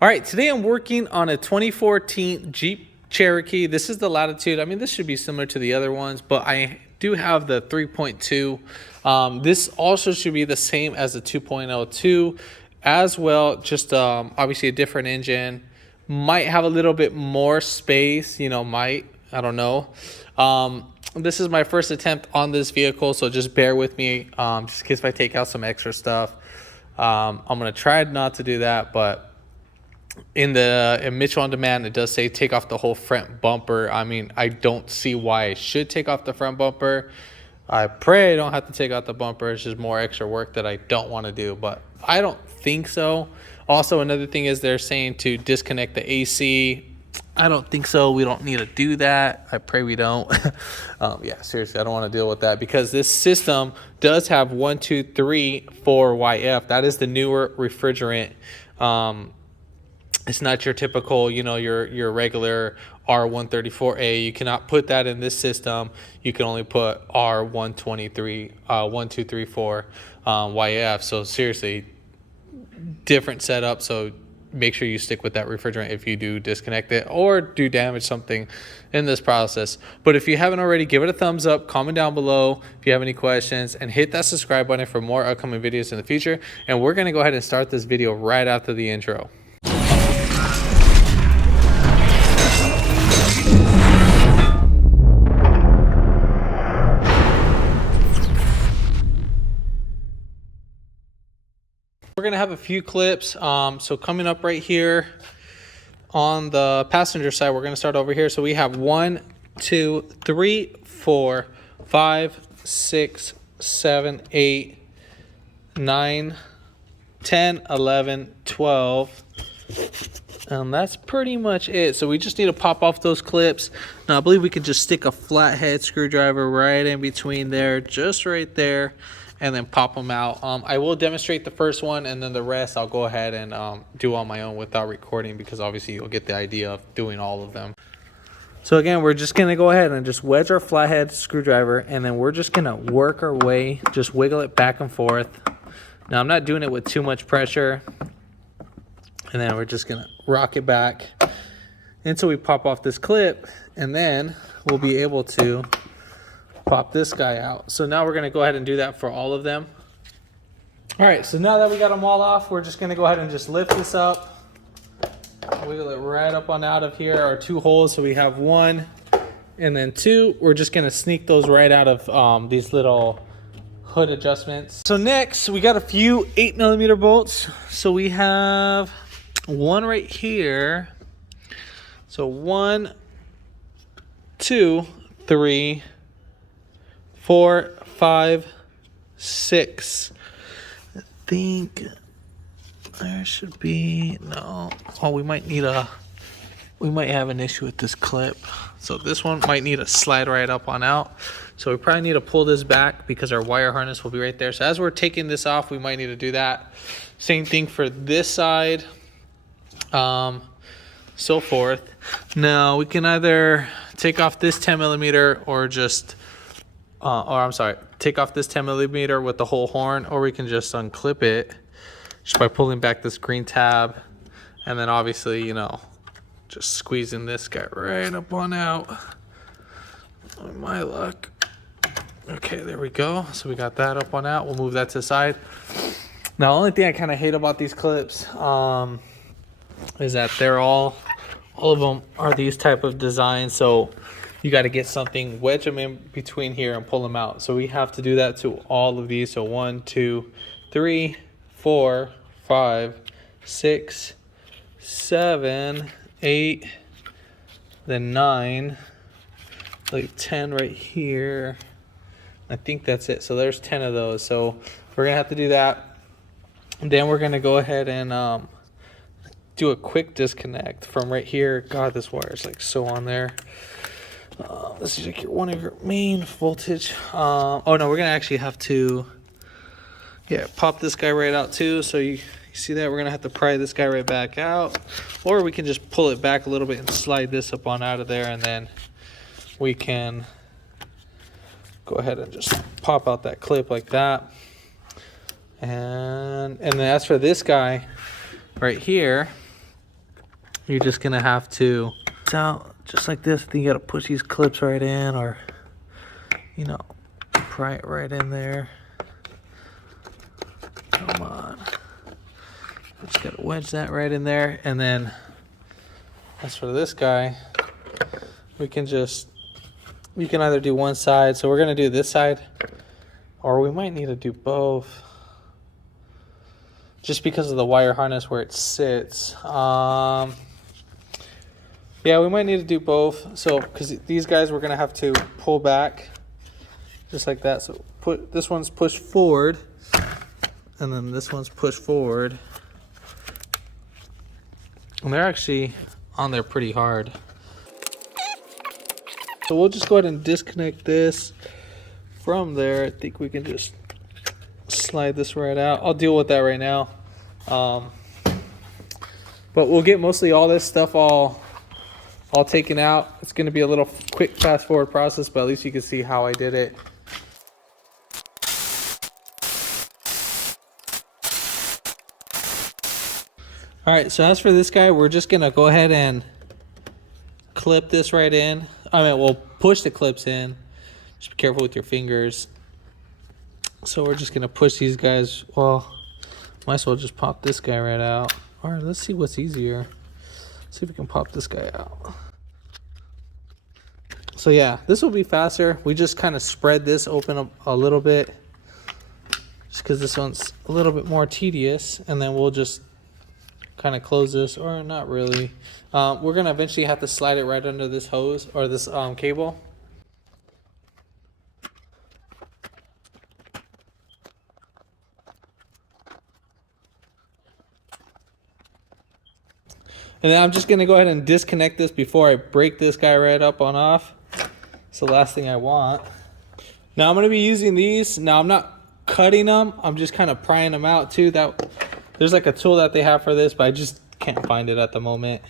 All right, today I'm working on a 2014 Jeep Cherokee. This is the Latitude. I mean, this should be similar to the other ones, but I do have the 3.2. This also should be the same as the 2.02 as well. Just obviously a different engine. Might have a little bit more space, I don't know. This is my first attempt on this vehicle, so just bear with me, just in case if I take out some extra stuff. I'm going to try not to do that, but in Mitchell on Demand, it does say take off the whole front bumper. I mean, I don't see why I should take off the front bumper. I pray I don't have to take out the bumper. It's just more extra work that I don't want to do, but I don't think so. Also, another thing is they're saying to disconnect the AC. I don't think so. We don't need to do that. I pray we don't. Yeah, seriously, I don't want to deal with that because this system does have 1, 2, 3, 4 YF. That is the newer refrigerant. It's not your typical, your regular R134A. You cannot put that in this system. You can only put R123, 1, 2, 3, 4 YF. So seriously, different setup. So make sure you stick with that refrigerant if you do disconnect it or do damage something in this process. But if you haven't already, give it a thumbs up, comment down below if you have any questions, and hit that subscribe button for more upcoming videos in the future. And we're going to go ahead and start this video right after the intro. We're going to have a few clips. So coming up right here on the passenger side, we're going to start over here. So we have 1, 2, 3, 4, 5, 6, 7, 8, 9, 10, 11, 12. And that's pretty much it. So we just need to pop off those clips. Now I believe we could just stick a flathead screwdriver right in between there, just right there, and then pop them out. I will demonstrate the first one, and then the rest I'll go ahead and do on my own without recording, because obviously you'll get the idea of doing all of them. So again, we're just going to go ahead and just wedge our flathead screwdriver, and then we're just going to work our way, just wiggle it back and forth. Now I'm not doing it with too much pressure, and then we're just going to rock it back until we pop off this clip, and then we'll be able to pop this guy out. So now we're going to go ahead and do that for all of them. All right, so now that we got them all off, we're just going to go ahead and just lift this up, wiggle it right up on out of here, our 2 holes. So we have 1 and then 2. We're just going to sneak those right out of these little hood adjustments. So next we got a few 8mm bolts. So we have 1 right here. So 1, 2, 3, 4, 5, 6. I think there should be no. Oh, we might have an issue with this clip. So this one might need to slide right up on out. So we probably need to pull this back because our wire harness will be right there. So as we're taking this off, we might need to do that. Same thing for this side. So forth. Now we can either take off this 10mm or just take off this 10mm with the whole horn, or we can just unclip it just by pulling back this green tab, and then obviously, just squeezing this guy right up on out. With my luck. Okay, there we go. So we got that up on out. We'll move that to the side. Now, the only thing I kind of hate about these clips is that they're all of them are these type of designs. So you got to get something, wedge them in between here and pull them out. So we have to do that to all of these. So 1, 2, 3, 4, 5, 6, 7, 8, then 9, like 10 right here. I think that's it. So there's 10 of those. So we're gonna have to do that. And then we're gonna go ahead and do a quick disconnect from right here. God, this wire is like so on there. This is like one of your main voltage. Oh no, we're gonna actually have to, pop this guy right out too. So you see that we're gonna have to pry this guy right back out, or we can just pull it back a little bit and slide this up on out of there, and then we can go ahead and just pop out that clip like that. And then as for this guy right here, you're just gonna have to, it's out just like this. Then you gotta push these clips right in, or, you know, pry it right in there. Come on. Just gotta wedge that right in there. And then as for this guy, we can either do one side. So we're gonna do this side, or we might need to do both, just because of the wire harness where it sits. Yeah, we might need to do both. So, because these guys we're gonna have to pull back, just like that. So this one's pushed forward, and then this one's pushed forward, and they're actually on there pretty hard. So we'll just go ahead and disconnect this from there. I think we can just slide this right out. I'll deal with that right now. But we'll get mostly all this stuff all taken out. It's going to be a little quick fast forward process, but at least you can see how I did it. All right, so as for this guy, we're just going to go ahead and clip this right in. We'll push the clips in. Just be careful with your fingers. So we're just going to push these guys. Well, might as well just pop this guy right out. All right, let's see what's easier. See if we can pop this guy out. So yeah, this will be faster. We just kind of spread this open up a little bit, just because this one's a little bit more tedious. And then we'll just kind of close this, or not really. We're gonna eventually have to slide it right under this hose, or this cable. And then I'm just gonna go ahead and disconnect this before I break this guy right up on off. It's the last thing I want. Now I'm gonna be using these. Now I'm not cutting them, I'm just kind of prying them out too. There's like a tool that they have for this, but I just can't find it at the moment.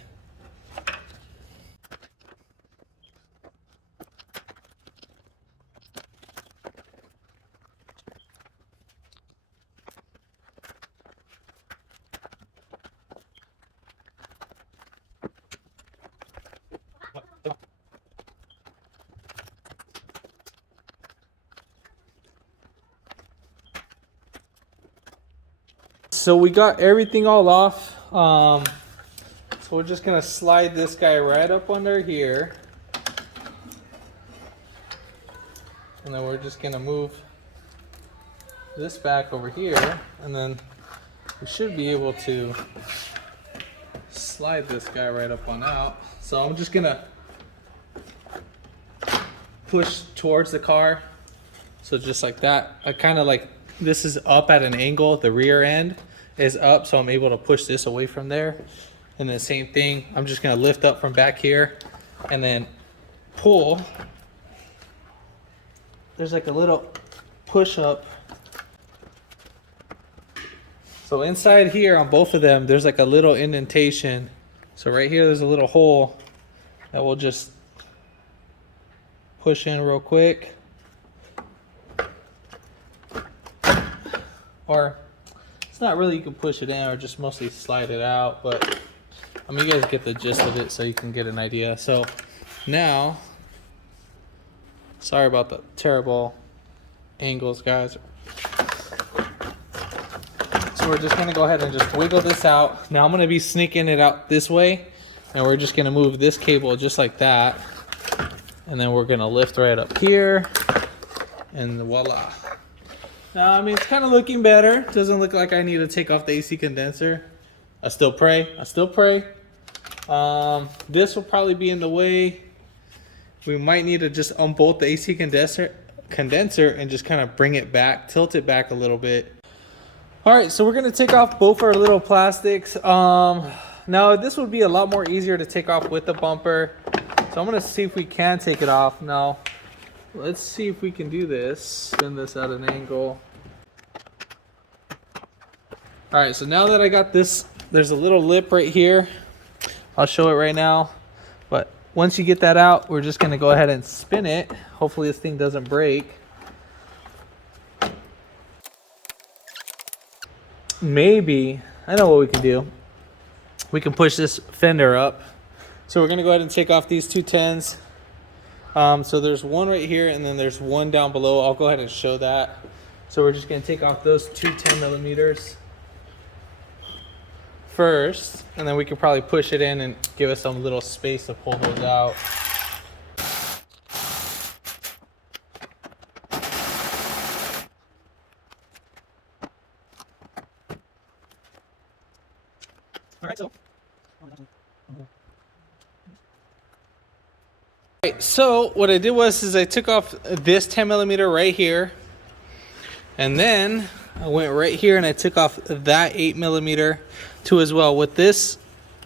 So we got everything all off. So we're just gonna slide this guy right up under here, and then we're just gonna move this back over here, and then we should be able to slide this guy right up on out. So I'm just gonna push towards the car, so just like that. I kind of like, this is up at an angle, the rear end is up, so I'm able to push this away from there. And the same thing, I'm just gonna lift up from back here and then pull. There's like a little push up. So inside here on both of them, there's like a little indentation. So right here, there's a little hole that we'll just push in real quick. Or it's not really, you can push it in or just mostly slide it out, but I mean, you guys get the gist of it so you can get an idea. So now, sorry about the terrible angles, guys. So we're just gonna go ahead and just wiggle this out. Now I'm gonna be sneaking it out this way, and we're just gonna move this cable just like that. And then we're gonna lift right up here, and voila. Now, I mean, it's kind of looking better. Doesn't look like I need to take off the AC condenser. I still pray. This will probably be in the way. We might need to just unbolt the AC condenser and just kind of bring it back, tilt it back a little bit. All right, so we're gonna take off both our little plastics. Now this would be a lot more easier to take off with the bumper. So I'm gonna see if we can take it off. Now, let's see if we can do this. Spin this at an angle. All right, so now that I got this, there's a little lip right here. I'll show it right now. But once you get that out, we're just gonna go ahead and spin it. Hopefully this thing doesn't break. Maybe, I know what we can do. we can push this fender up. So we're gonna go ahead and take off these two 10s. So there's one right here and then there's one down below. I'll go ahead and show that. So we're just gonna take off those two 10 millimeters first, and then we can probably push it in and give us some little space to pull those out. So what I did was I took off this 10 millimeter right here, and then I went right here and I took off that 8 millimeter too as well. With this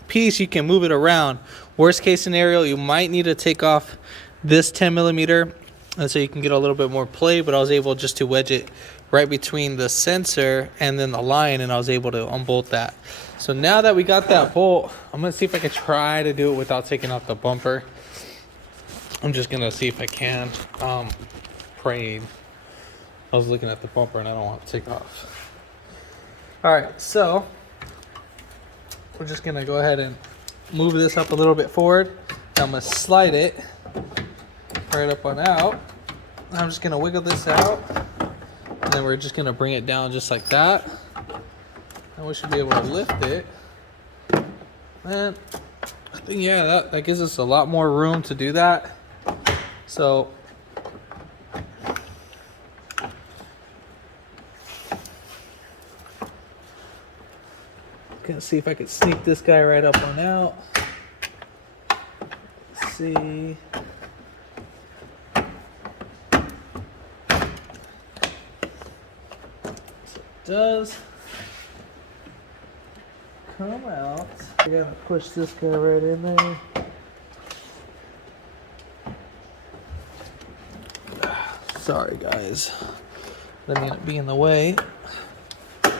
piece, you can move it around. Worst case scenario, you might need to take off this 10 millimeter, and so you can get a little bit more play, but I was able just to wedge it right between the sensor and then the line, and I was able to unbolt that. So now that we got that bolt, I'm gonna see if I can try to do it without taking off the bumper. I'm just gonna see if I can. Praying. I was looking at the bumper and I don't want to take off. All right, so we're just gonna go ahead and move this up a little bit forward. I'm gonna slide it right up on out. I'm just gonna wiggle this out, and then we're just gonna bring it down just like that. And we should be able to lift it. And I think, yeah, that gives us a lot more room to do that. So gonna see if I could sneak this guy right up on out. Let's see. So it does come out. I gotta push this guy right in there. Sorry guys, letting it be in the way. So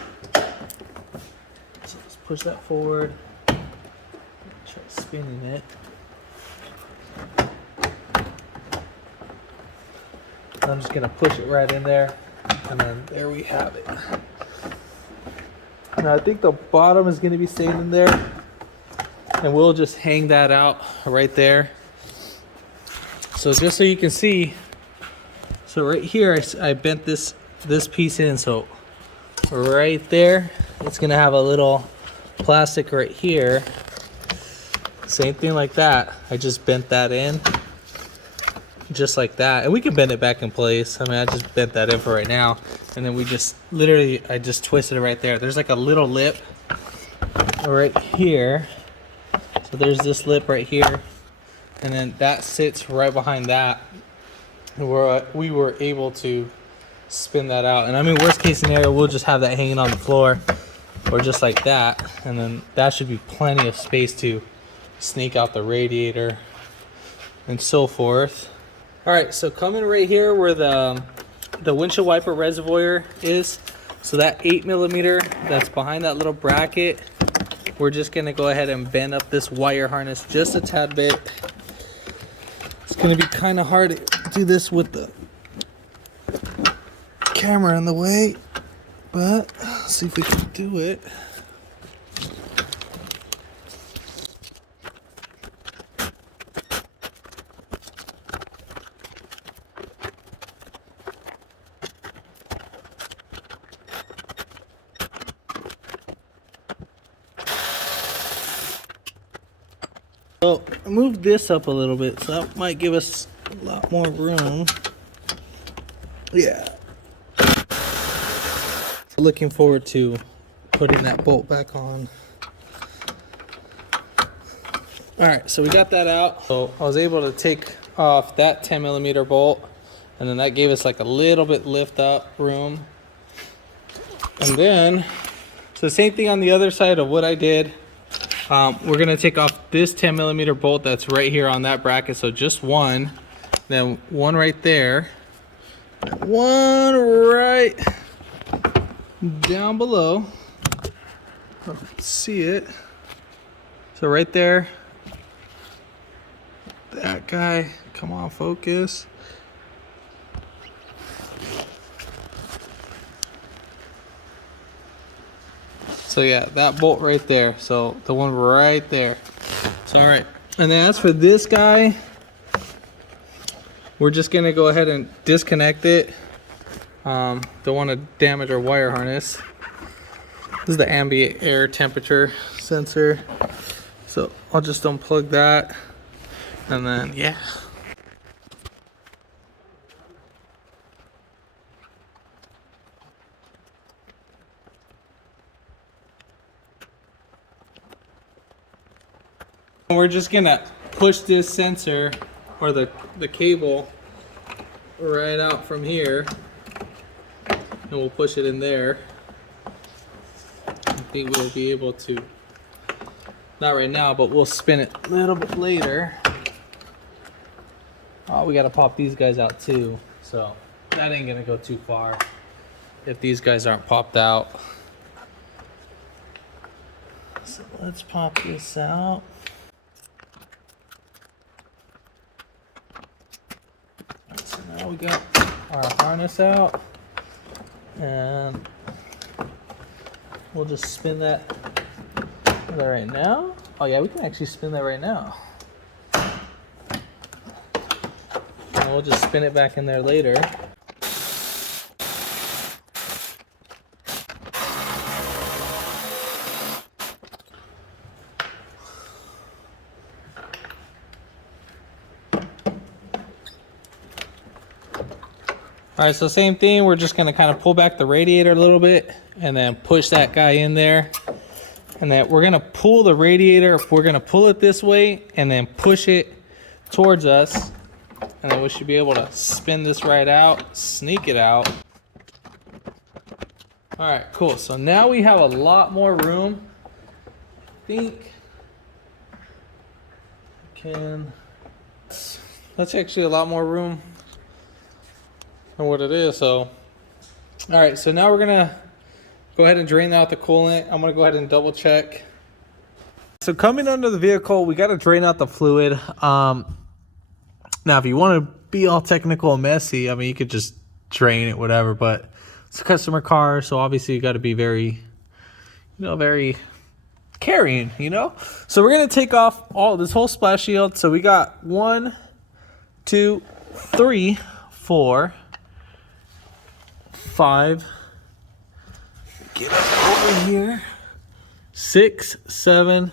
let's push that forward. Try spinning it. I'm just gonna push it right in there, and then there we have it. Now I think the bottom is gonna be staying in there, and we'll just hang that out right there. So just so you can see, so right here I bent this piece in, so right there it's gonna have a little plastic right here. Same thing like that. I just bent that in just like that, and we can bend it back in place. I mean, I just bent that in for right now, and then we just literally, I just twisted it right there. There's like a little lip right here, so there's this lip right here, and then that sits right behind that, where we were able to spin that out. And I mean, worst case scenario, we'll just have that hanging on the floor or just like that, and then that should be plenty of space to sneak out the radiator and so forth. All right, so coming right here where the windshield wiper reservoir is, so that 8 millimeter that's behind that little bracket, we're just gonna go ahead and bend up this wire harness just a tad bit. It's gonna be kind of hard to do this with the camera in the way, but let's see if we can do it. So I moved this up a little bit, so that might give us a lot more room. Yeah. Looking forward to putting that bolt back on. All right, so we got that out. So I was able to take off that 10 millimeter bolt, and then that gave us like a little bit lift up room. And then, so the same thing on the other side of what I did. We're gonna take off this 10 millimeter bolt that's right here on that bracket. So just one, then one right there, one right down below. See it? So right there, that guy, come on, focus. So yeah, that bolt right there. So the one right there. So all right. And then as for this guy, we're just gonna go ahead and disconnect it. Don't want to damage our wire harness. This is the ambient air temperature sensor. So I'll just unplug that. And then, yeah. We're just gonna push this sensor or the cable right out from here, and we'll push it in there. I think we'll be able to, not right now, but we'll spin it a little bit later. Oh, we gotta pop these guys out too, so that ain't gonna go too far if these guys aren't popped out. So let's pop this out. So now we got our harness out, and we'll just spin that right now. Oh yeah, we can actually spin that right now. And we'll just spin it back in there later. All right, so same thing. We're just gonna kind of pull back the radiator a little bit and then push that guy in there. And then we're gonna pull the radiator. We're gonna pull it this way and then push it towards us. And then we should be able to spin this right out, sneak it out. All right, cool. So now we have a lot more room. I think that's actually a lot more room than what it is. So all right, so now we're gonna go ahead and drain out the coolant. I'm gonna go ahead and double check. So coming under the vehicle, we got to drain out the fluid. Now if you want to be all technical and messy, I mean, you could just drain it, whatever, but it's a customer car, so obviously you got to be very, very caring, So we're gonna take off all this whole splash shield. So we got 1, 2, 3, 4, 5. Get up over here. 6, 7,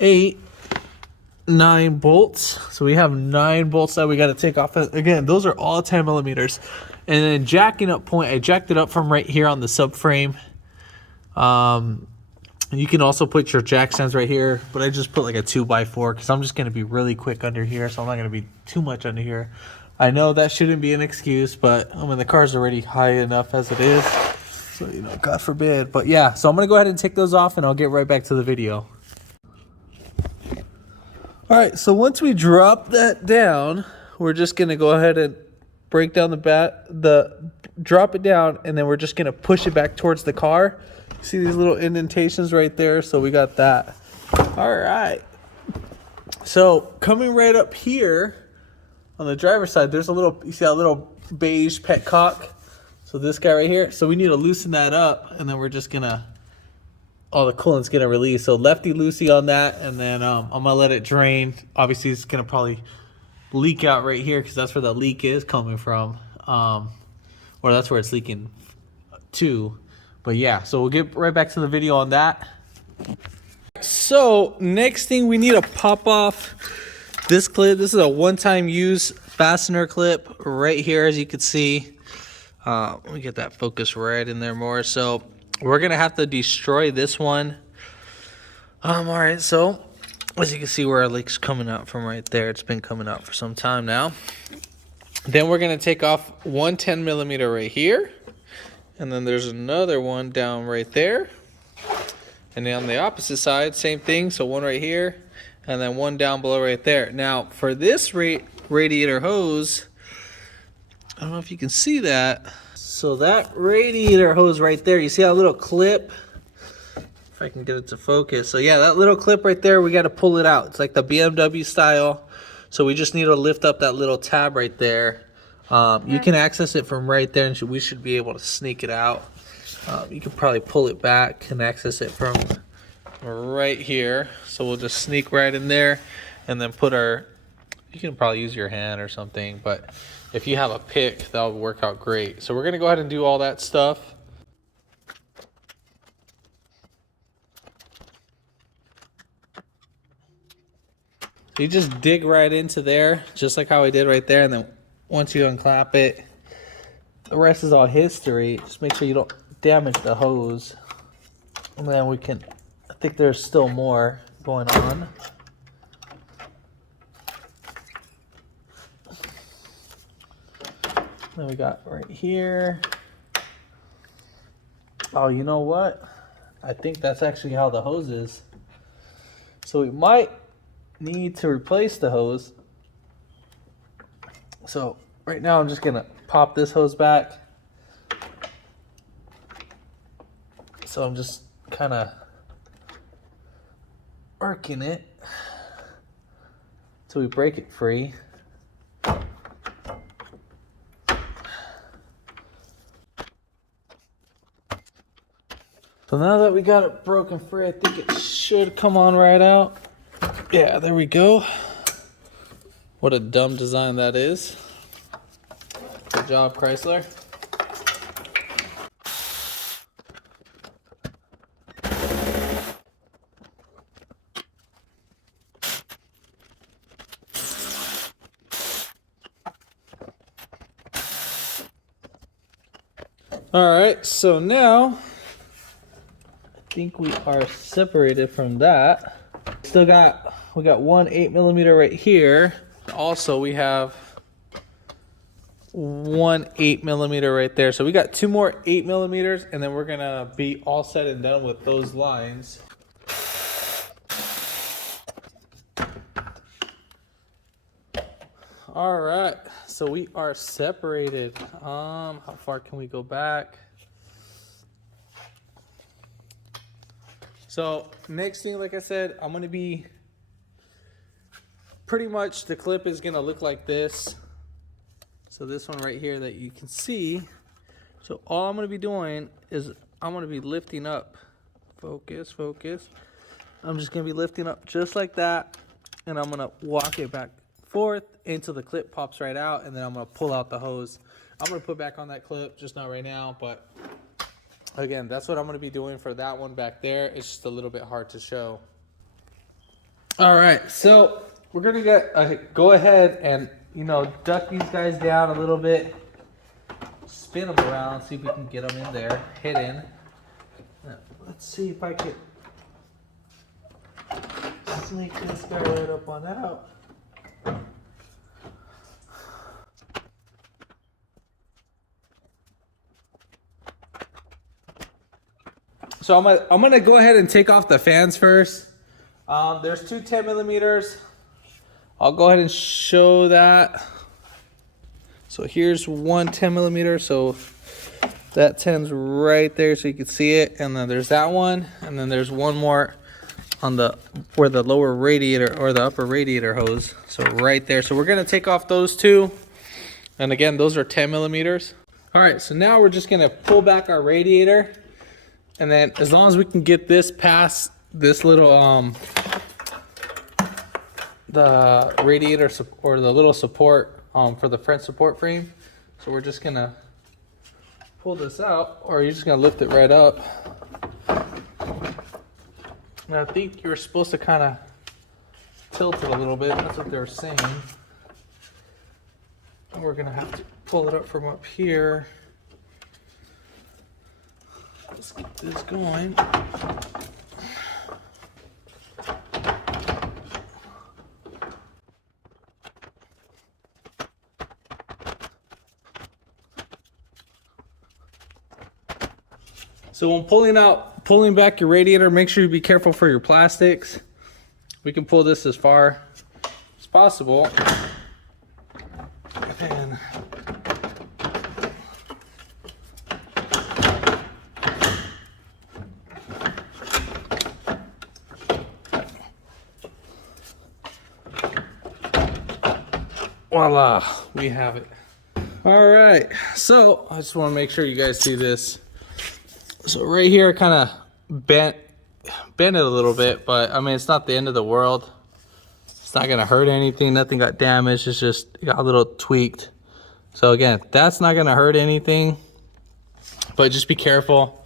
8, 9 bolts. So we have 9 bolts that we got to take off. Again, those are all 10 millimeters. And then jacking up point, I jacked it up from right here on the subframe. You can also put your jack stands right here, but I just put like a 2x4 because I'm just going to be really quick under here, so I'm not going to be too much under here. I know that shouldn't be an excuse, but I mean, the car's already high enough as it is, so God forbid. But yeah, so I'm going to go ahead and take those off, and I'll get right back to the video. All right, so once we drop that down, we're just going to go ahead and break down drop it down, and then we're just going to push it back towards the car. See these little indentations right there? So we got that. All right. So coming right up here on the driver's side, there's you see that little beige petcock? So this guy right here. So we need to loosen that up, and then we're just gonna, the coolant's gonna release. So lefty loosey on that, and then I'm gonna let it drain. Obviously it's gonna probably leak out right here because that's where the leak is coming from. Or that's where it's leaking to. But yeah, so we'll get right back to the video on that. So next thing, we need to pop off this clip. This is a one-time use fastener clip right here, as you can see. Let me get that focus right in there more. So we're gonna have to destroy this one. All right, so as you can see where our leak's coming out from right there. It's been coming out for some time now. Then we're gonna take off one 10 millimeter right here. And then there's another one down right there. And then on the opposite side, same thing. So one right here, and then one down below right there. Now, for this radiator hose, I don't know if you can see that. So that radiator hose right there, you see that little clip? If I can get it to focus. So yeah, that little clip right there, we got to pull it out. It's like the BMW style. So we just need to lift up that little tab right there. You can access it from right there, and we should be able to sneak it out. You can probably pull it back and access it from right here. So we'll just sneak right in there and then put our, you can probably use your hand or something, but if you have a pick, that'll work out great. So we're gonna go ahead and do all that stuff. You just dig right into there, just like how I did right there, and then once you unclap it, the rest is all history. Just make sure you don't damage the hose. And then we can, I think there's still more going on. Then we got right here. Oh, you know what? I think that's actually how the hose is. So we might need to replace the hose. So right now I'm just gonna pop this hose back. So I'm just kind of working it till we break it free. So now that we got it broken free, I think it should come on right out. Yeah, there we go. What a dumb design that is. Good job, Chrysler. All right, so now I think we are separated from that. We got one 8mm right here. Also, we have one 8mm right there. So we got two more 8mm, and then we're gonna be all said and done with those lines. All right, so we are separated. How far can we go back? So next thing, like I said, I'm gonna be pretty much, the clip is gonna look like this. So this one right here that you can see. So all I'm gonna be doing is I'm gonna be lifting up. Focus, focus. I'm just gonna be lifting up just like that, and I'm gonna walk it back forth until the clip pops right out, and then I'm gonna pull out the hose. I'm gonna put back on that clip, just not right now, but again, that's what I'm gonna be doing for that one back there. It's just a little bit hard to show. All right, so we're gonna go ahead and, you know, duck these guys down a little bit, spin them around, see if we can get them in there, hidden. Let's see if I can sneak this guy right up on out. So I'm gonna go ahead and take off the fans first. There's two 10mm. I'll go ahead and show that. So here's one 10mm. So that 10's right there, so you can see it. And then there's that one, and then there's one more on where the lower radiator or the upper radiator hose. So right there. So we're gonna take off those two. And again, those are 10mm. All right, so now we're just gonna pull back our radiator. And then as long as we can get this past this little, the radiator or the little support for the front support frame. So we're just gonna pull this out, or you're just gonna lift it right up. And I think you're supposed to kind of tilt it a little bit. That's what they were saying. And we're gonna have to pull it up from up here. Let's get this going. So when pulling back your radiator, make sure you be careful for your plastics. We can pull this as far as possible. And voila, we have it. All right, so I just want to make sure you guys see this. So right here, kind of bent it a little bit, but I mean, it's not the end of the world. It's not gonna hurt anything. Nothing got damaged. It's just got a little tweaked. So again, that's not gonna hurt anything, but just be careful.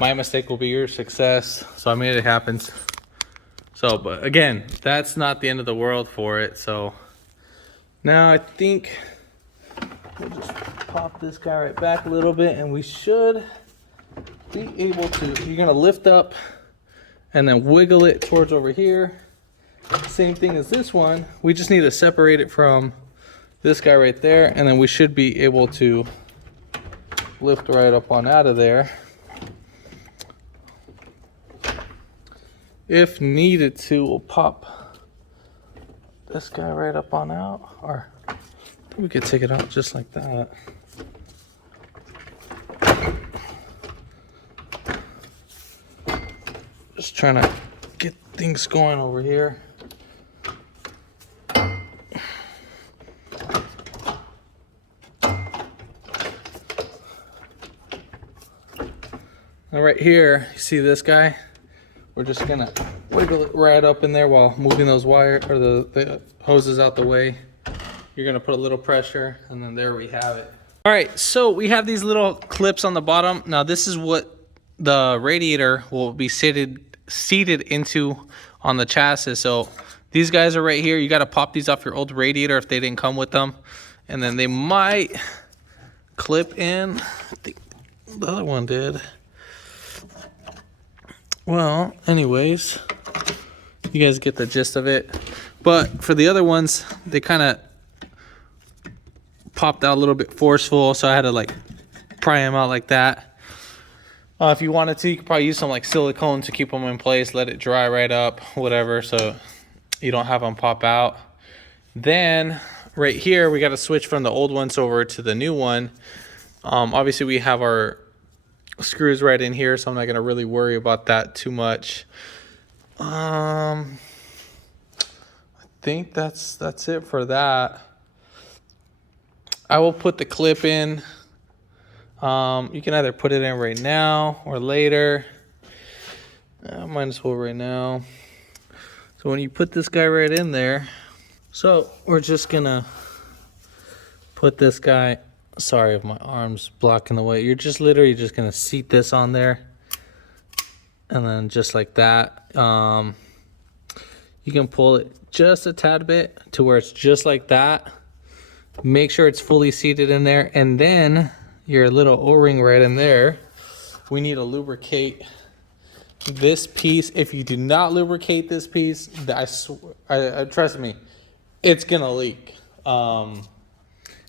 My mistake will be your success. So I mean, it happens. So, but again, that's not the end of the world for it. So now I think we'll just pop this guy right back a little bit, and we should be able to. You're gonna lift up and then wiggle it towards over here. Same thing as this one. We just need to separate it from this guy right there, and then we should be able to lift right up on out of there. If needed to, we'll pop this guy right up on out, or we could take it out just like that. Just trying to get things going over here. Now right here, you see this guy? We're just gonna wiggle it right up in there while moving those wire or the hoses out the way. You're gonna put a little pressure, and then there we have it. All right, so we have these little clips on the bottom. Now this is what the radiator will be seated into on the chassis. So these guys are right here. You gotta pop these off your old radiator if they didn't come with them. And then they might clip in. I think the other one did. Well, anyways, you guys get the gist of it. But for the other ones, they kind of popped out a little bit forceful, so I had to like pry them out like that. If you wanted to, you could probably use some like silicone to keep them in place, let it dry right up, whatever, so you don't have them pop out. Then right here, we got to switch from the old ones over to the new one. Obviously, we have our screws right in here, so I'm not going to really worry about that too much. I think that's it for that. I will put the clip in. You can either put it in right now or later. Might as well right now. So when you put this guy right in there, so we're just gonna put this guy, sorry if my arm's blocking the way, you're just literally just gonna seat this on there, and then just like that. You can pull it just a tad bit to where it's just like that. Make sure it's fully seated in there, and then your little O-ring right in there. We need to lubricate this piece. If you do not lubricate this piece, trust me, it's gonna leak.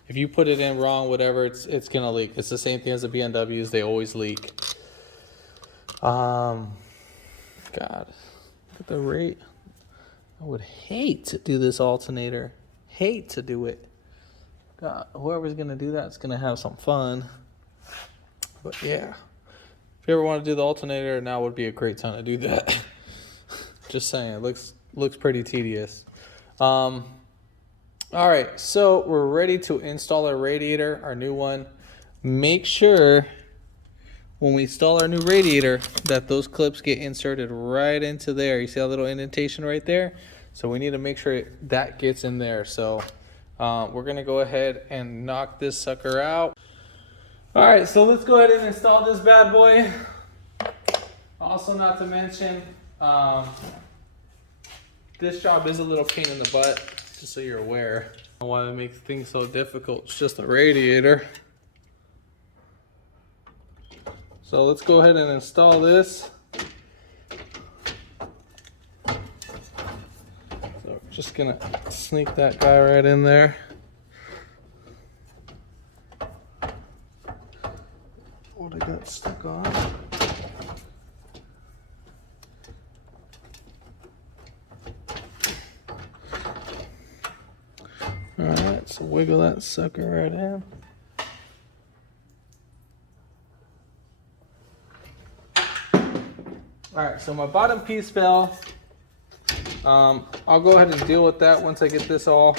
If you put it in wrong, whatever, it's gonna leak. It's the same thing as the BMWs; they always leak. God, look at the rate. I would hate to do this alternator. Hate to do it. God, whoever's gonna do that's gonna have some fun. But yeah, if you ever want to do the alternator, now would be a great time to do that. Just saying, it looks pretty tedious. All right, so we're ready to install our radiator, our new one. Make sure when we install our new radiator that those clips get inserted right into there. You see that little indentation right there? So we need to make sure that gets in there. So we're gonna go ahead and knock this sucker out. All right, so let's go ahead and install this bad boy. Also, not to mention, this job is a little pain in the butt, just so you're aware. I don't want to make things so difficult. It's just a radiator. So let's go ahead and install this. So we're just gonna sneak that guy right in there. What I got stuck on. Alright, so wiggle that sucker right in. Alright, so my bottom piece fell. I'll go ahead and deal with that once I get this all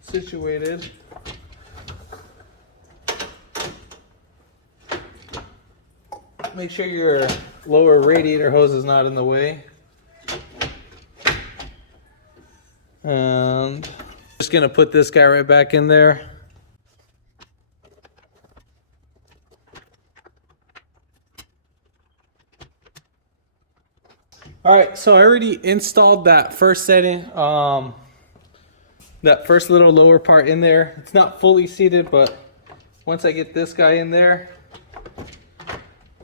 situated. make sure your lower radiator hose is not in the way. And just gonna put this guy right back in there. All right, so I already installed that first setting, that first little lower part in there. It's not fully seated, but once I get this guy in there,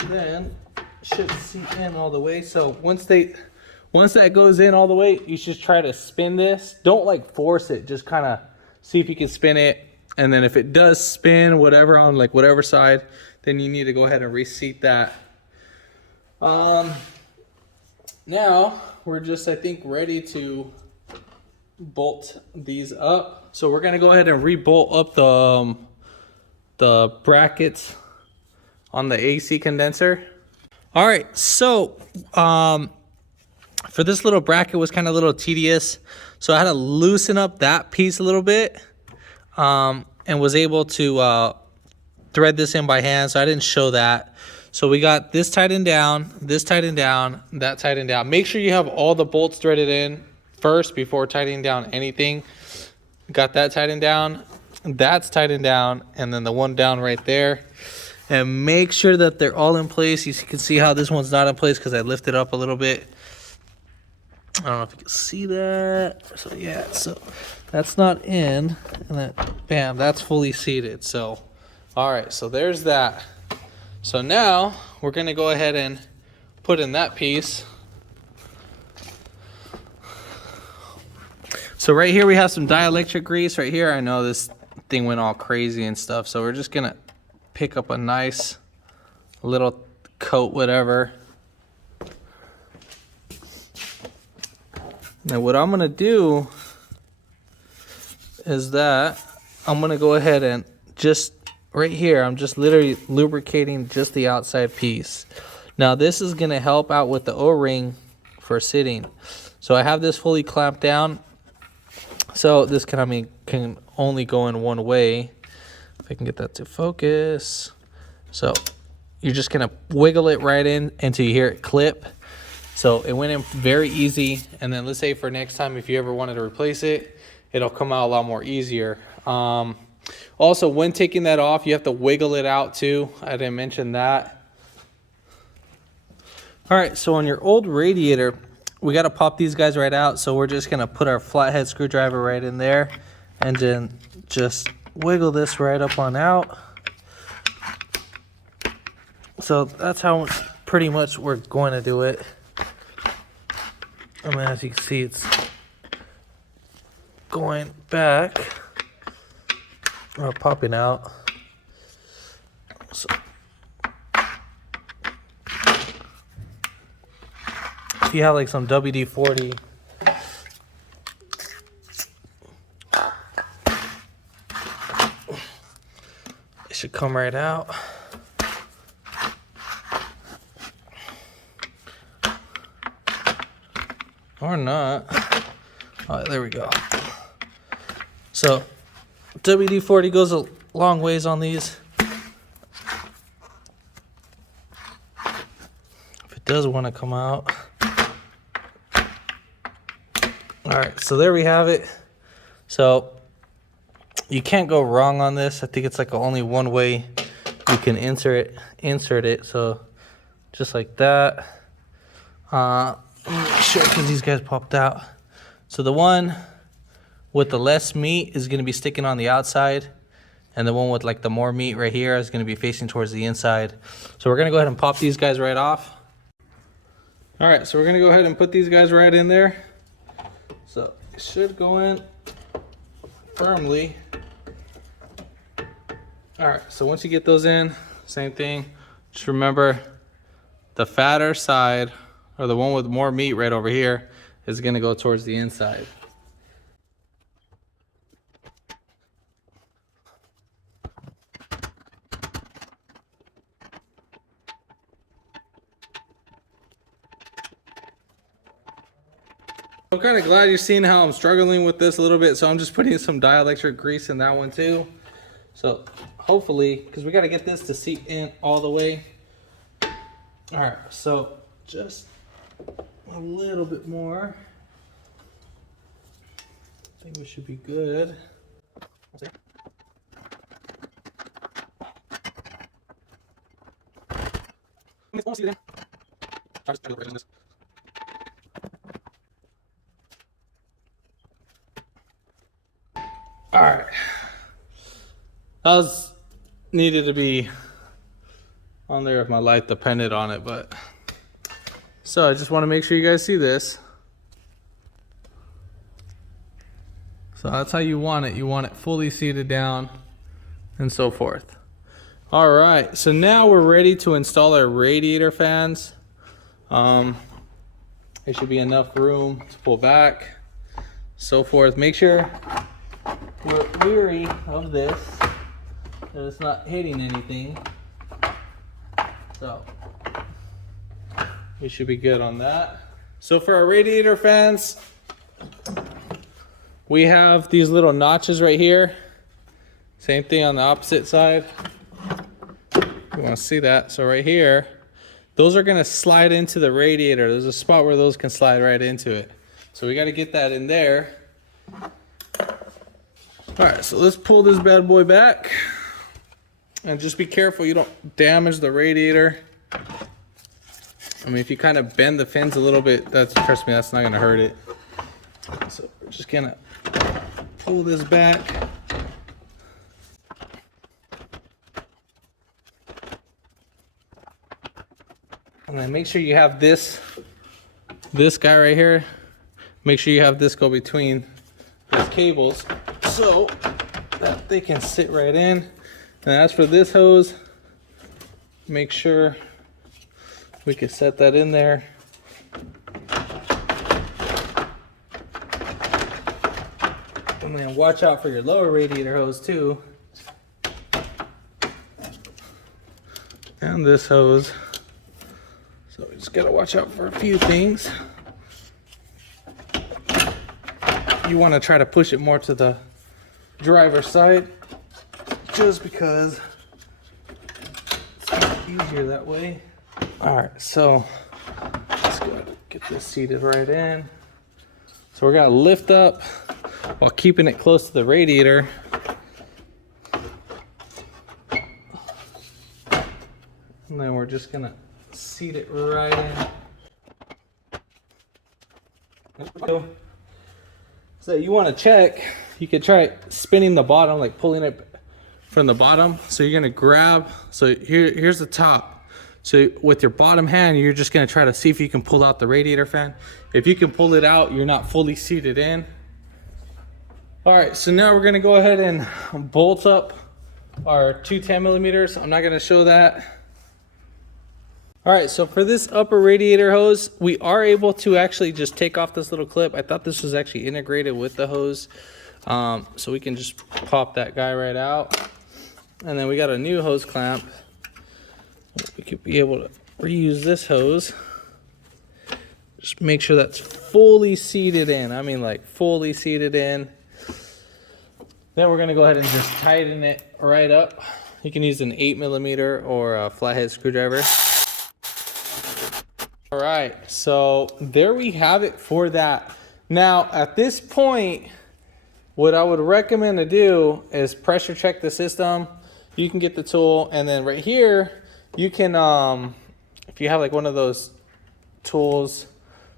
then it should seat in all the way. So once that goes in all the way, you should try to spin this. Don't like force it, just kind of see if you can spin it. And then if it does spin, whatever, on like whatever side, then you need to go ahead and reseat that. Now we're just, I think, ready to bolt these up. So we're gonna go ahead and re-bolt up the brackets on the AC condenser. All right, so for this little bracket was kind of a little tedious, so I had to loosen up that piece a little bit, and was able to thread this in by hand, so I didn't show that. So we got this tightened down, this tightened down, that tightened down. Make sure you have all the bolts threaded in first before tightening down anything. Got that tightened down, that's tightened down, and then the one down right there. And make sure that they're all in place. You can see how this one's not in place because I lifted up a little bit. I don't know if you can see that. So yeah, so that's not in, and that, bam, that's fully seated. So, all right, so there's that. So now we're gonna go ahead and put in that piece. So right here we have some dielectric grease right here. I know this thing went all crazy and stuff, so we're just gonna pick up a nice little coat, whatever. Now what I'm gonna do is that I'm gonna go ahead and just right here, I'm just literally lubricating just the outside piece. Now this is gonna help out with the O-ring for sitting. So I have this fully clamped down. So this can only go in one way. If I can get that to focus. So you're just gonna wiggle it right in until you hear it clip. So it went in very easy. And then let's say for next time, if you ever wanted to replace it, it'll come out a lot more easier. Also, when taking that off, you have to wiggle it out too. I didn't mention that. All right, so on your old radiator, we got to pop these guys right out. So we're just going to put our flathead screwdriver right in there and then just wiggle this right up on out. So that's how pretty much we're going to do it. I mean, as you can see, it's going back. Or popping out. So if you have like some WD-40, it should come right out. Or not. Oh, there we go. So WD-40 goes a long ways on these. If it does want to come out. Alright, so there we have it. So you can't go wrong on this. I think it's like only one way you can insert it. So just like that. Let me make sure because these guys popped out. So the one with the less meat is going to be sticking on the outside, and the one with like the more meat right here is going to be facing towards the inside. So we're going to go ahead and pop these guys right off. All right, so we're going to go ahead and put these guys right in there. So it should go in firmly. All right, so once you get those in, same thing. Just remember the fatter side, or the one with more meat right over here, is going to go towards the inside. I'm kind of glad you're seeing how I'm struggling with this a little bit, so I'm just putting some dielectric grease in that one too. So hopefully, because we got to get this to seat in all the way. All right, so just a little bit more. I think we should be good. All right, that was needed to be on there if my life depended on it, but so I just want to make sure you guys see this. So that's how you want it. You want it fully seated down and so forth. All right, so now we're ready to install our radiator fans. There should be enough room to pull back, so forth. Make sure we're weary of this, that it's not hitting anything. So we should be good on that. So for our radiator fans, we have these little notches right here. Same thing on the opposite side. You want to see that? So right here, those are going to slide into the radiator. There's a spot where those can slide right into it. So we got to get that in there. All right, so let's pull this bad boy back. And just be careful you don't damage the radiator. I mean, if you kind of bend the fins a little bit, trust me, that's not going to hurt it. So we're just going to pull this back. And then make sure you have this guy right here. Make sure you have this go between these cables so that they can sit right in. And as for this hose, make sure we can set that in there. And then watch out for your lower radiator hose too. And this hose. So we just gotta watch out for a few things. You wanna try to push it more to the driver's side, just because it's easier that way. All right, so let's go ahead and get this seated right in. So we're gonna lift up while keeping it close to the radiator. And then we're just gonna seat it right in. So you want to check, you could try spinning the bottom, like pulling it from the bottom. So you're gonna grab, so here's the top. So with your bottom hand, you're just gonna try to see if you can pull out the radiator fan. If you can pull it out, you're not fully seated in. All right, so now we're gonna go ahead and bolt up our two 10 millimeters. I'm not gonna show that. All right, so for this upper radiator hose, we are able to actually just take off this little clip. I thought this was actually integrated with the hose. So we can just pop that guy right out. And then we got a new hose clamp. We could be able to reuse this hose. Just make sure that's fully seated in. I mean, like fully seated in. Then we're gonna go ahead and just tighten it right up. You can use an 8 millimeter or a flathead screwdriver. All right, so there we have it for that. Now, at this point, what I would recommend to do is pressure check the system. You can get the tool, and then right here, you can, if you have like one of those tools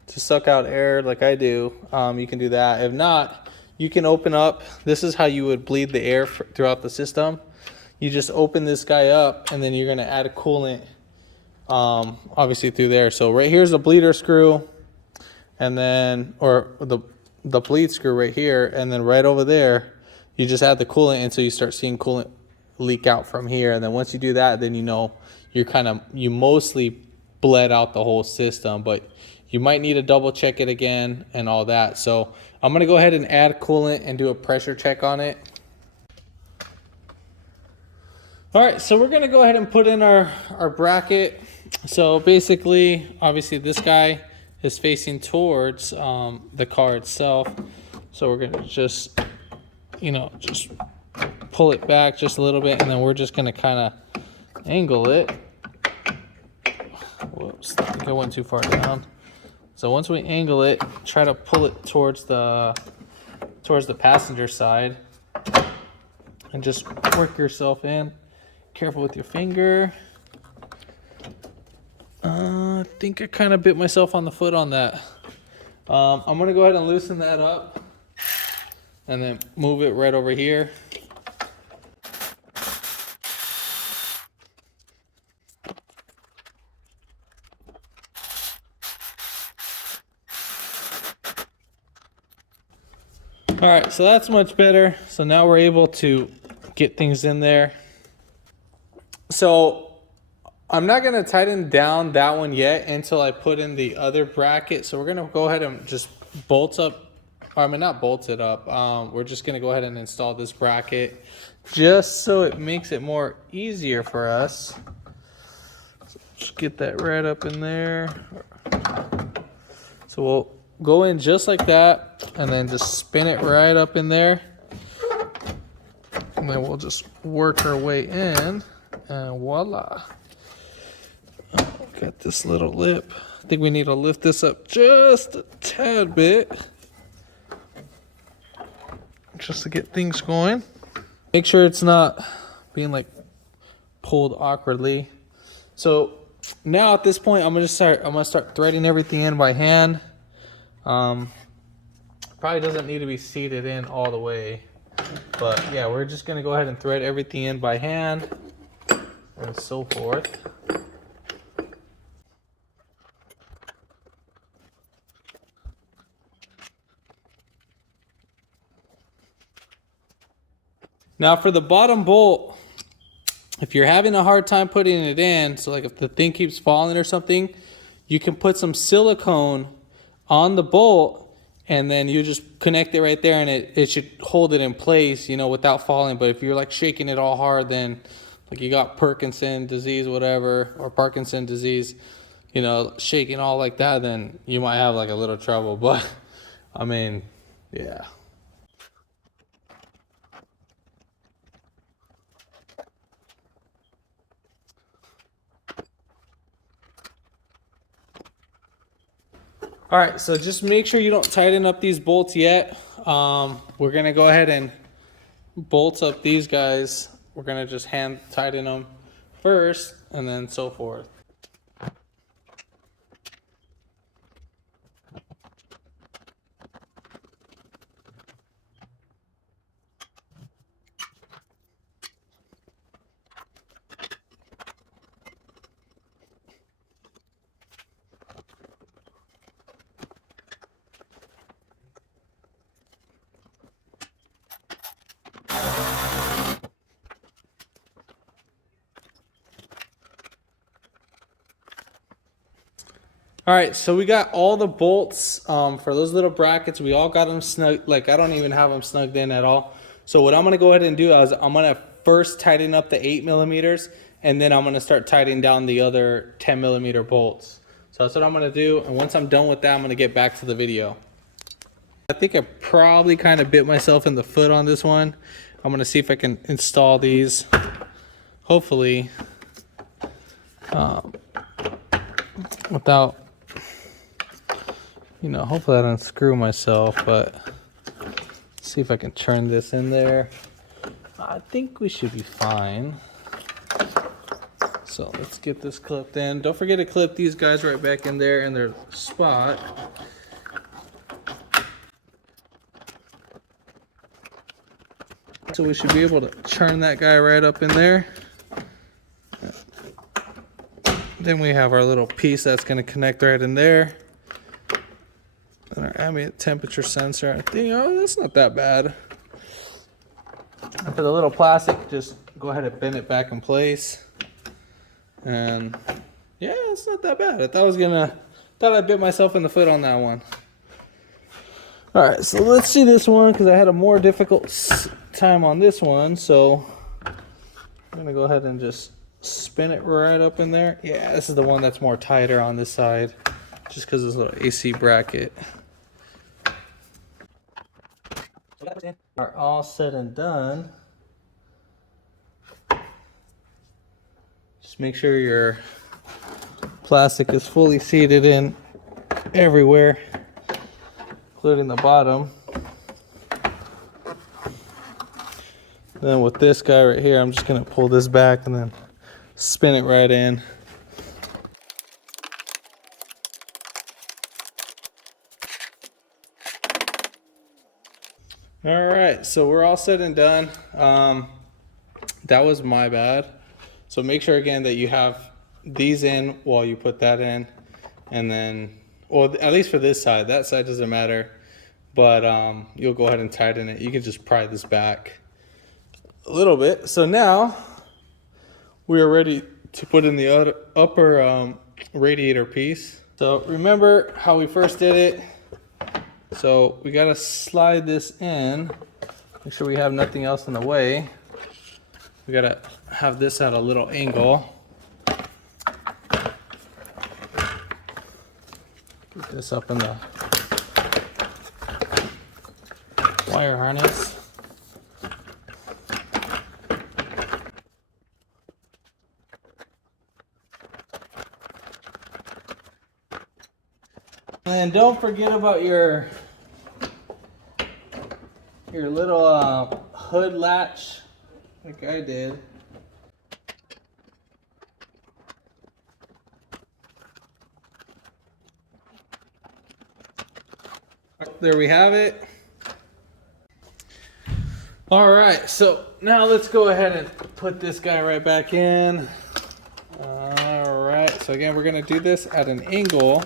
to suck out air like I do, you can do that. If not, you can open up. This is how you would bleed the air throughout the system. You just open this guy up, and then you're gonna add a coolant obviously through there. So right here's the bleeder screw, and then or the bleed screw right here, and then right over there you just add the coolant until you start seeing coolant leak out from here. And then once you do that, then you know you mostly bled out the whole system, but you might need to double check it again and all that. So I'm gonna go ahead and add coolant and do a pressure check on it. All right, so we're gonna go ahead and put in our bracket. So basically, obviously this guy is facing towards the car itself. So we're gonna just pull it back just a little bit, and then we're just gonna kind of angle it. Whoa. I went too far down. So once we angle it, try to pull it towards the passenger side and just work yourself in. Careful with your finger. I think I kind of bit myself on the foot on that. I'm gonna go ahead and loosen that up and then move it right over here. All right, so that's much better. So now we're able to get things in there. So I'm not gonna tighten down that one yet until I put in the other bracket. So we're gonna go ahead and just bolt up, or I mean not bolt it up. We're just gonna go ahead and install this bracket just so it makes it more easier for us. So just get that right up in there. So we'll go in just like that and then just spin it right up in there. And then we'll just work our way in and voila. Got this little lip. I think we need to lift this up just a tad bit just to get things going. Make sure it's not being like pulled awkwardly. So now at this point, I'm gonna start threading everything in by hand. Probably doesn't need to be seated in all the way, but yeah, we're just gonna go ahead and thread everything in by hand and so forth. Now for the bottom bolt, if you're having a hard time putting it in, so like if the thing keeps falling or something, you can put some silicone on the bolt and then you just connect it right there and it should hold it in place, you know, without falling. But if you're like shaking it all hard, then like you got Parkinson's disease, whatever, or Parkinson's disease, you know, shaking all like that, then you might have like a little trouble. But I mean, yeah. All right, so just make sure you don't tighten up these bolts yet. We're gonna go ahead and bolt up these guys. We're gonna just hand tighten them first and then so forth. All right, so we got all the bolts for those little brackets. We all got them snug. Like I don't even have them snugged in at all. So what I'm gonna go ahead and do is I'm gonna first tighten up the 8mm and then I'm gonna start tightening down the other 10mm bolts. So that's what I'm gonna do. And once I'm done with that, I'm gonna get back to the video. I think I probably kind of bit myself in the foot on this one. I'm gonna see if I can install these. Hopefully, without, you know, hopefully I don't screw myself, but see if I can turn this in there. I think we should be fine. So let's get this clipped in. Don't forget to clip these guys right back in there in their spot. So we should be able to turn that guy right up in there. Then we have our little piece that's going to connect right in there. And our ambient temperature sensor. I think, oh, that's not that bad. And for the little plastic, just go ahead and bend it back in place. And yeah, it's not that bad. I thought I bit myself in the foot on that one. All right, so let's see this one because I had a more difficult time on this one. So I'm gonna go ahead and just spin it right up in there. Yeah, this is the one that's more tighter on this side, just because this little AC bracket. Are all said and done. Just make sure your plastic is fully seated in everywhere, including the bottom. Then with this guy right here, I'm just gonna pull this back and then spin it right in. All right, so we're all said and done. That was my bad. So make sure again that you have these in while you put that in, and then, well, at least for this side, that side doesn't matter, but you'll go ahead and tighten it. You can just pry this back a little bit. So now we are ready to put in the upper radiator piece. So remember how we first did it. So we gotta slide this in, make sure we have nothing else in the way. We gotta have this at a little angle. Get this up in the wire harness. And don't forget about your little hood latch, like I did. There we have it. All right, so now let's go ahead and put this guy right back in. All right, so again, we're gonna do this at an angle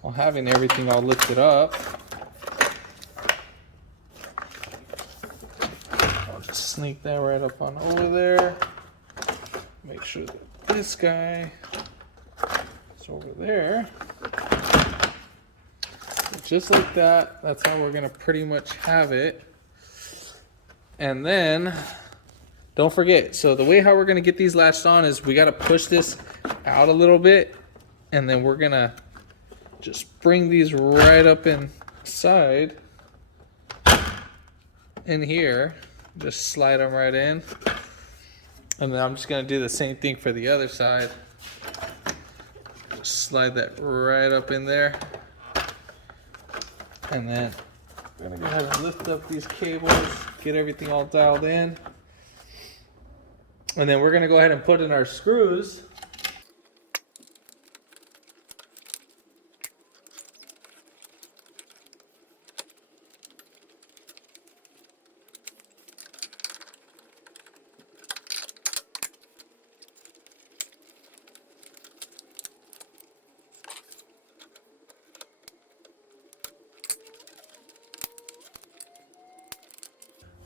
while having everything all lifted up. I'll just sneak that right up on over there. Make sure that this guy is over there. Just like that. That's how we're gonna pretty much have it. And then don't forget, so the way how we're gonna get these latched on is we gotta push this out a little bit, and then we're gonna just bring these right up inside in here. Just slide them right in. And then I'm just gonna do the same thing for the other side. Just slide that right up in there. And then we're gonna go ahead and lift up these cables, get everything all dialed in. And then we're gonna go ahead and put in our screws.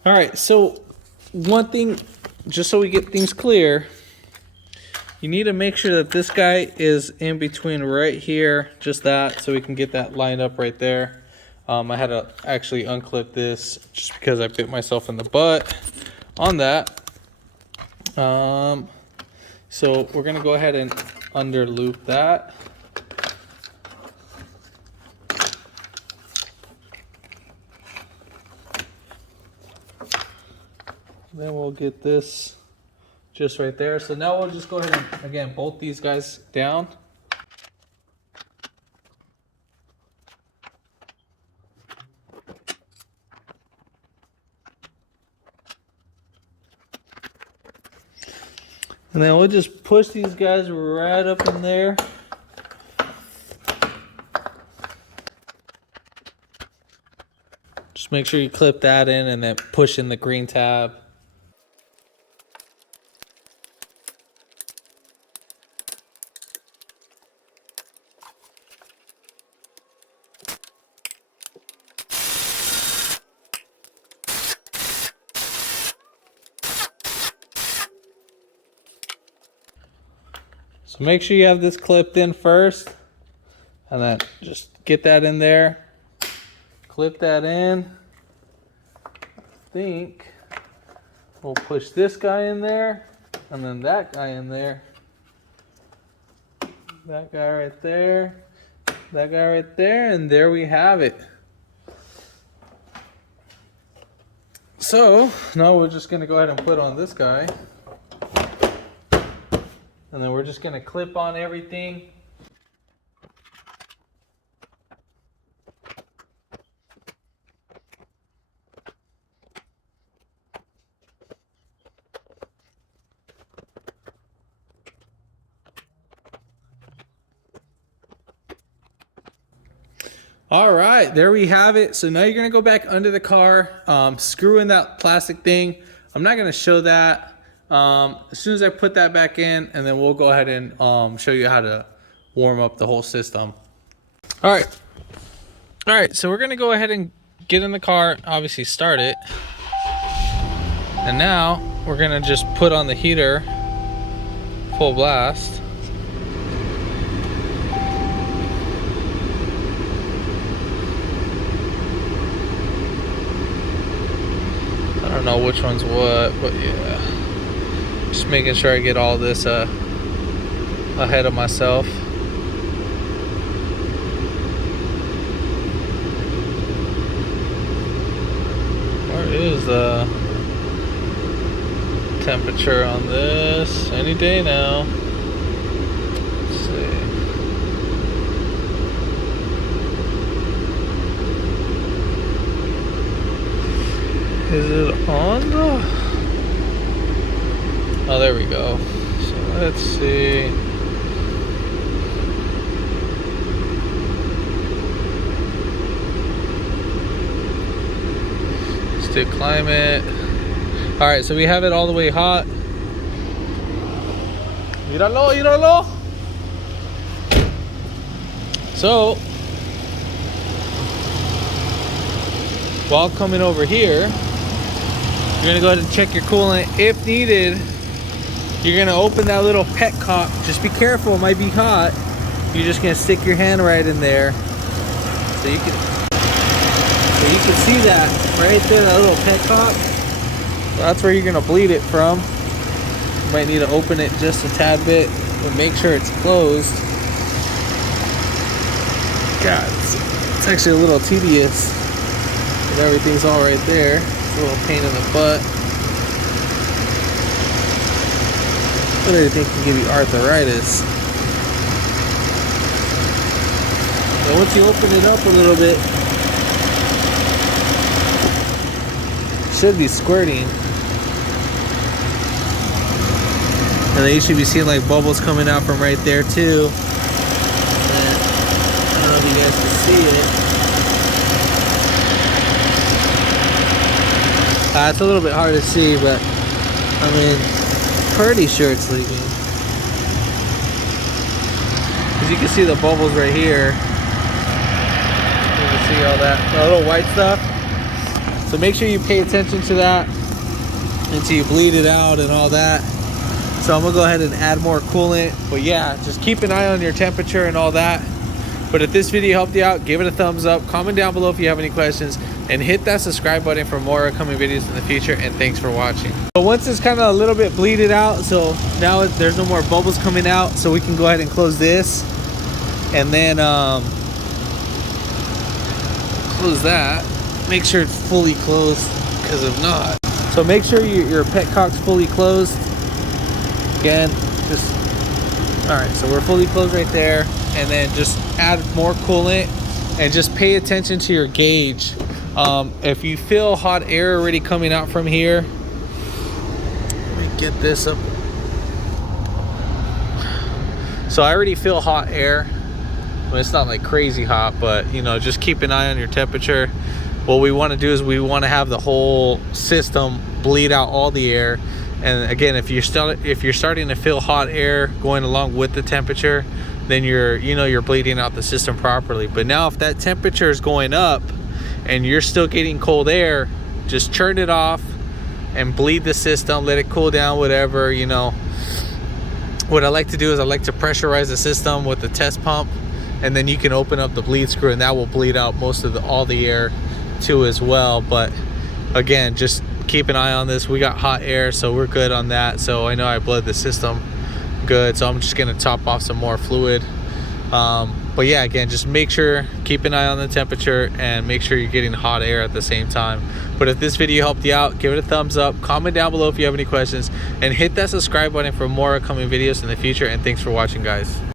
All right, so one thing, just so we get things clear, you need to make sure that this guy is in between right here, just that, so we can get that lined up right there. I had to actually unclip this just because I bit myself in the butt on that. So we're gonna go ahead and under loop that. Then we'll get this just right there. So now we'll just go ahead and, again, bolt these guys down. And then we'll just push these guys right up in there. Just make sure you clip that in and then push in the green tab. So make sure you have this clipped in first, and then just get that in there. Clip that in. I think we'll push this guy in there, and then that guy in there. That guy right there. That guy right there, and there we have it. So now we're just gonna go ahead and put on this guy. And then we're just gonna clip on everything All right, there we have it. So now you're gonna go back under the car, screw in that plastic thing. I'm not gonna show that. As soon as I put that back in, and then we'll go ahead and show you how to warm up the whole system. All right, so we're gonna go ahead and get in the car, obviously start it. And now we're gonna just put on the heater full blast. I don't know which one's what, but yeah. Just making sure I get all this ahead of myself. Where is the temperature on this? Any day now. Let's see. Is it on the... Oh, there we go. So let's see. Let's do climate. All right, so we have it all the way hot. Míralo, míralo. So, while coming over here, you're gonna go ahead and check your coolant. If needed, you're gonna open that little pet cock. Just be careful, it might be hot. You're just gonna stick your hand right in there. So you can see that right there, that little pet cock. That's where you're gonna bleed it from. You might need to open it just a tad bit, but make sure it's closed. God, it's actually a little tedious, but everything's all right there. It's a little pain in the butt. But anything can give you arthritis. So once you open it up a little bit, it should be squirting. And then you should be seeing like bubbles coming out from right there too. And I don't know if you guys can see it. It's a little bit hard to see, but I mean, pretty sure it's leaking. As you can see the bubbles right here. You can see all that, the little white stuff. So make sure you pay attention to that until you bleed it out and all that. So I'm gonna go ahead and add more coolant. But yeah, just keep an eye on your temperature and all that. But if this video helped you out, give it a thumbs up, comment down below if you have any questions, and hit that subscribe button for more upcoming videos in the future. And thanks for watching. So once it's kind of a little bit bleeded out, so now there's no more bubbles coming out, so we can go ahead and close this. And then close that. Make sure it's fully closed, because if not. So make sure your petcock's fully closed. Again, just, all right, so we're fully closed right there. And then just add more coolant and just pay attention to your gauge. If you feel hot air already coming out from here, let me get this up. So I already feel hot air. Well, it's not like crazy hot, but you know, just keep an eye on your temperature. What we want to do is we want to have the whole system bleed out all the air. And again, if you're starting to feel hot air going along with the temperature, then you're bleeding out the system properly. But now if that temperature is going up and you're still getting cold air, just turn it off and bleed the system, let it cool down, whatever, you know. What I like to do is I like to pressurize the system with the test pump, and then you can open up the bleed screw and that will bleed out most of all the air too as well. But again, just keep an eye on this. We got hot air, so we're good on that. So I know I bled the system good, so I'm just gonna top off some more fluid. But yeah, again, just make sure, keep an eye on the temperature and make sure you're getting hot air at the same time. But if this video helped you out, give it a thumbs up, comment down below if you have any questions, and hit that subscribe button for more upcoming videos in the future. And thanks for watching, guys.